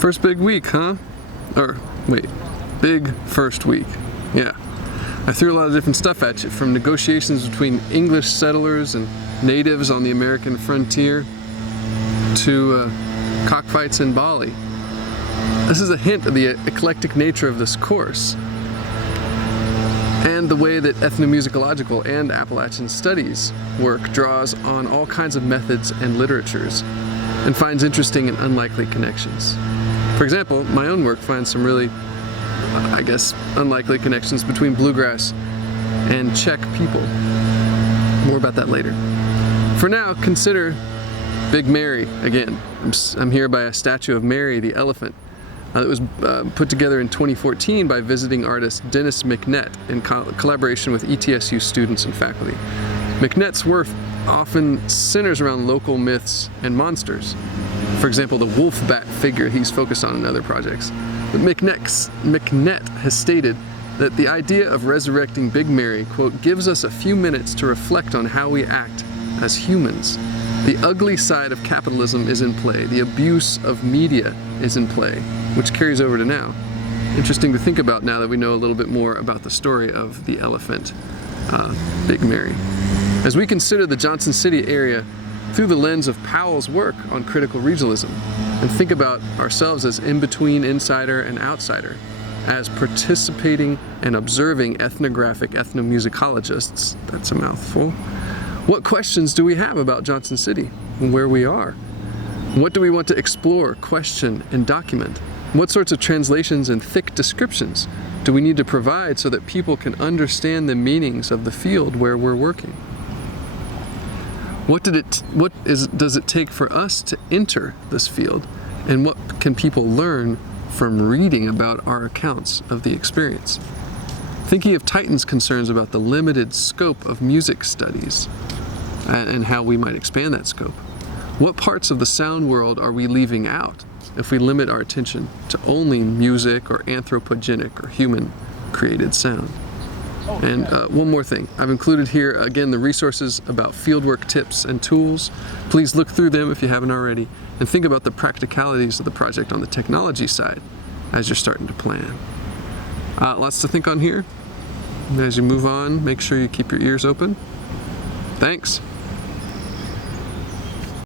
First big week, huh? Or, wait, big first week. Yeah. I threw a lot of different stuff at you, from negotiations between English settlers and natives on the American frontier to cockfights in Bali. This is a hint of the eclectic nature of this course and the way that ethnomusicological and Appalachian studies work draws on all kinds of methods and literatures and finds interesting and unlikely connections. For example, my own work finds some really, I guess, unlikely connections between bluegrass and Czech people. More about that later. For now, consider Big Mary again. I'm here by a statue of Mary the elephant that was put together in 2014 by visiting artist Dennis McNett in collaboration with ETSU students and faculty. McNett's work often centers around local myths and monsters. For example, the wolf bat figure he's focused on in other projects. But McNett has stated that the idea of resurrecting Big Mary, quote, gives us a few minutes to reflect on how we act as humans. The ugly side of capitalism is in play. The abuse of media is in play, which carries over to now. Interesting to think about now that we know a little bit more about the story of the elephant, Big Mary. As we consider the Johnson City area through the lens of Powell's work on critical regionalism, and think about ourselves as in-between insider and outsider, as participating and observing ethnographic ethnomusicologists, that's a mouthful, what questions do we have about Johnson City and where we are? What do we want to explore, question, and document? What sorts of translations and thick descriptions do we need to provide so that people can understand the meanings of the field where we're working? What does it take for us to enter this field, and what can people learn from reading about our accounts of the experience? Thinking of Titan's concerns about the limited scope of music studies and how we might expand that scope. What parts of the sound world are we leaving out if we limit our attention to only music or anthropogenic or human-created sound? And one more thing, I've included here again the resources about fieldwork tips and tools. Please look through them if you haven't already, and think about the practicalities of the project on the technology side as you're starting to plan. Lots to think on here. And as you move on, make sure you keep your ears open. Thanks.